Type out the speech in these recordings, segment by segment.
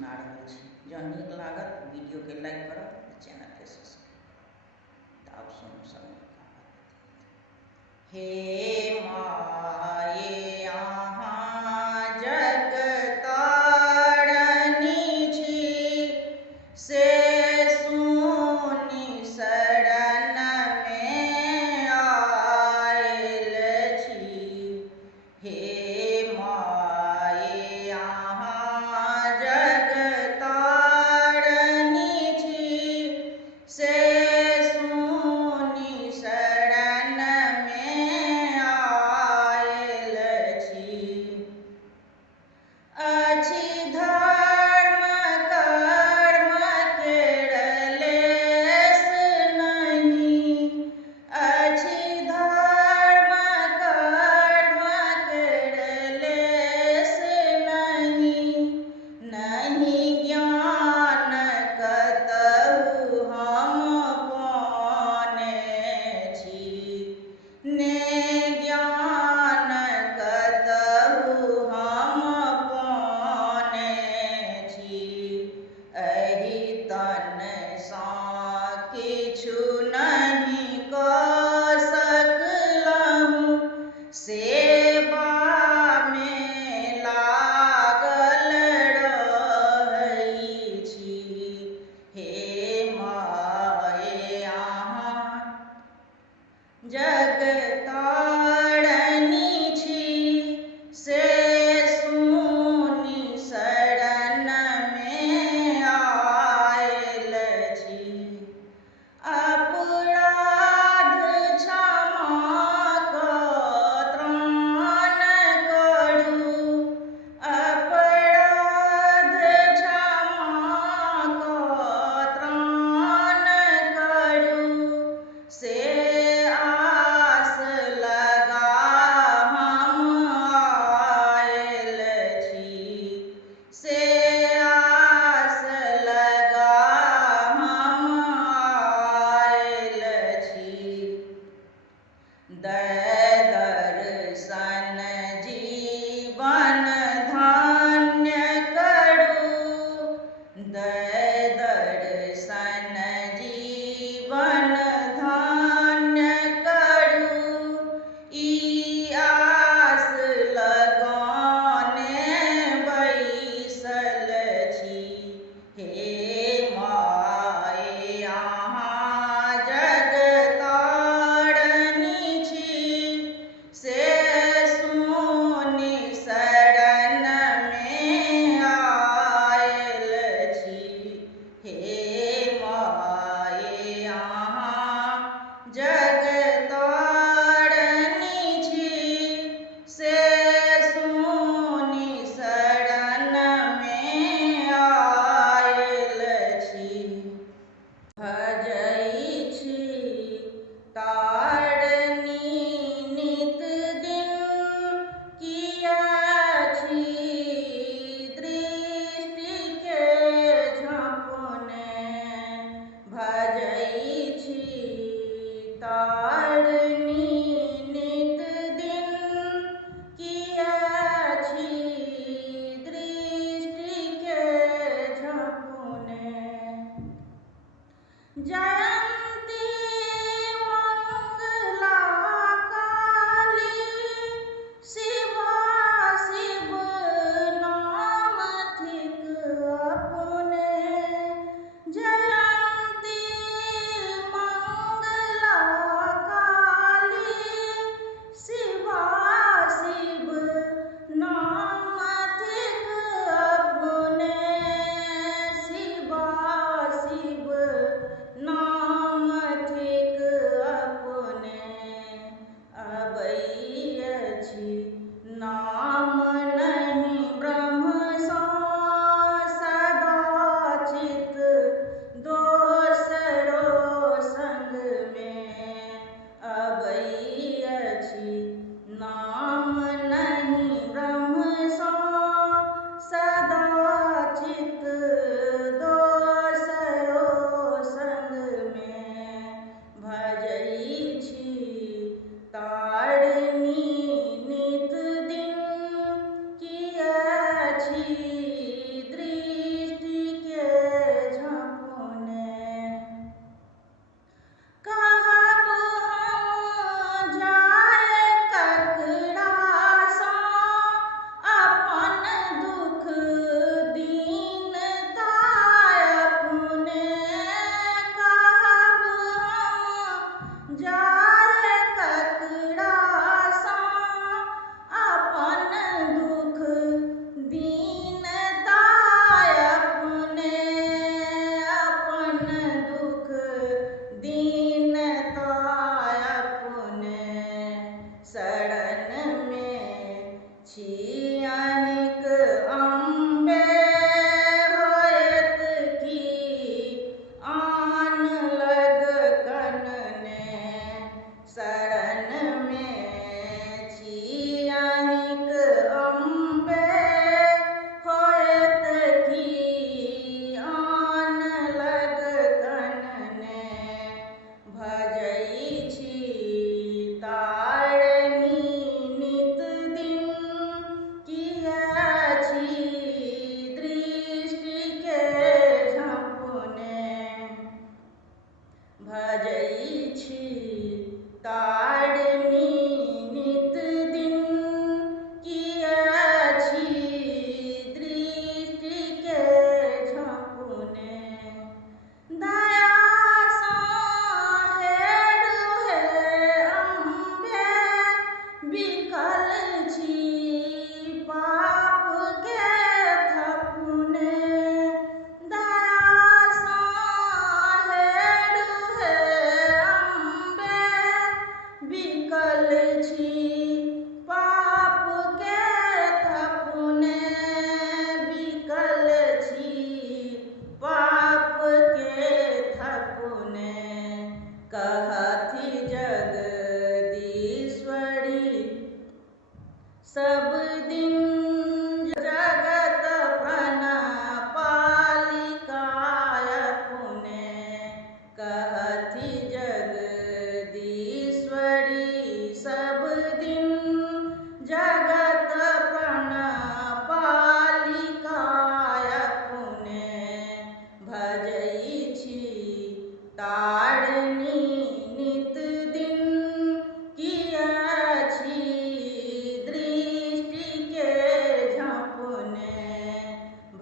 सुना रहल छी। जँ नीक लागत वीडियो के लाइक करब, चैनल के सब्सक्राइब। तऽ आब सुनू सब नीक। हे माये अहाँ जग तारनी छी, से सुनी शरण में आयल छी। हे माये अहाँ जग तारनी छी, से सुनी शरण में आयल छी।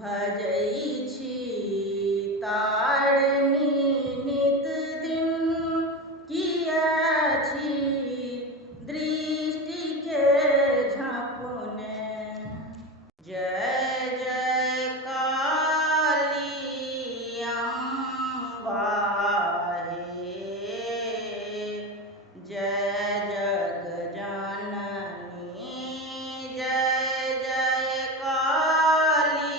भजै छी तारिणी नित दिन, किया छी दृष्टि के झँपुने। जय जय काली अम्बा हे, जय जग जननी, जय जय काली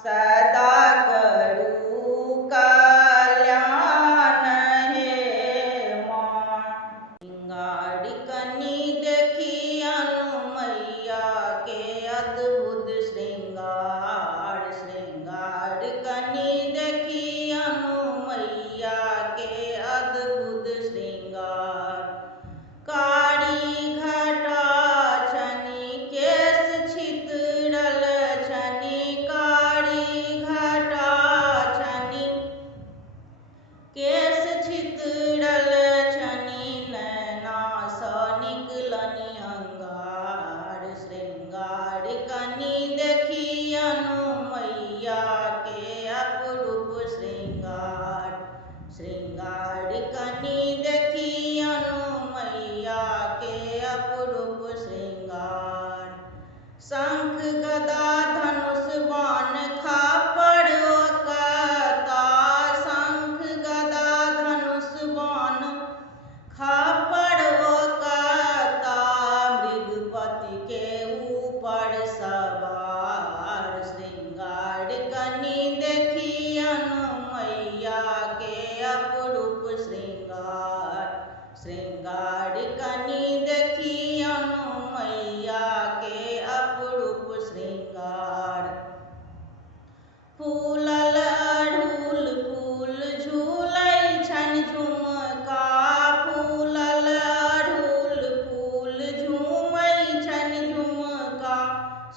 सदा करू कल्याण हे मान। श्रृंगार कनी देखी अनु मैया के अद्भुत श्रृंगार। श्रृंगार कनी देखी अनु मैया के अद्भुत श्रृंगार। कारी घटा छनी केस छितरल छनी। कारी घटा छनी केस छितरल छनी। नैना स निकलनी अंगार। श्रृंगार कनी देखी अनु मैया के अपरूप श्रृंगार। श्रृंगार कनी देखी अनु मैया के अपरूप श्रृंगार। शंख गदा धनुष बाण खापर ओकता। शंख गदा धनुष बाण खापर ओकता। मृगपति के ऊपर सवार। श्रृंगार कनी देखी अनु मैया के अपरूप श्रृंगार। श्रृंगार कनी देखी अनु मैया के अपरूप श्रृंगार। फूलल अड़हुल फूल झूलै छन झुमका। फूलल अड़हुल फूल झूमै छन झुमका।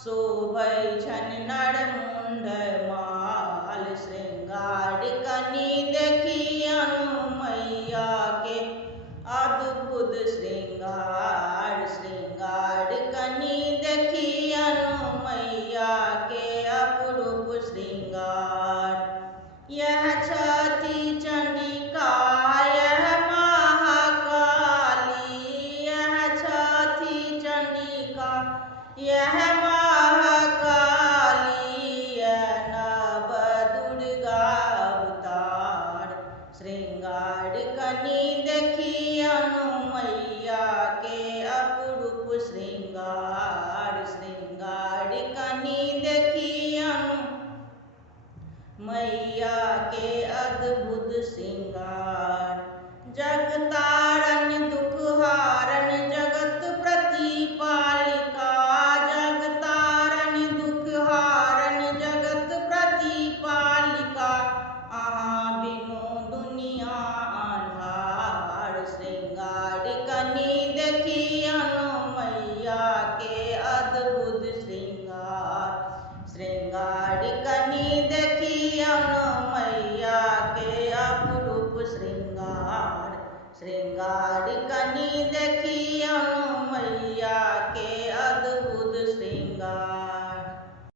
शोभै छन नरमुंड माल। श्रृंगार कनी देखी अनु मैया के अद्भुत श्रृंगार। श्रृंगार कनी देखी अनु मैया के अपरूप श्रृंगार। यह छठी चंडिका यह महाकाली। यह छठी चंडिका यह महाकाली। यह नव दुर्गा अवतार। श्रृंगार कनी देखी अनु मैया के अपरूप श्रृंगार। श्रृंगार कनी देखी अनु मैया के अद्भुत श्रृंगार। जगतारण दुखहारण जगत प्रतिपालिका। जगतारण दुखहारण जगत प्रतिपालिका। अहाँ बिनु दुनिया अन्हार। श्रृंगार कनी देखी अनु मैया के अद्भुत श्रृंगार। श्रृंगार कनी देखी अनु मैया के अपरूप श्रृंगार। श्रृंगार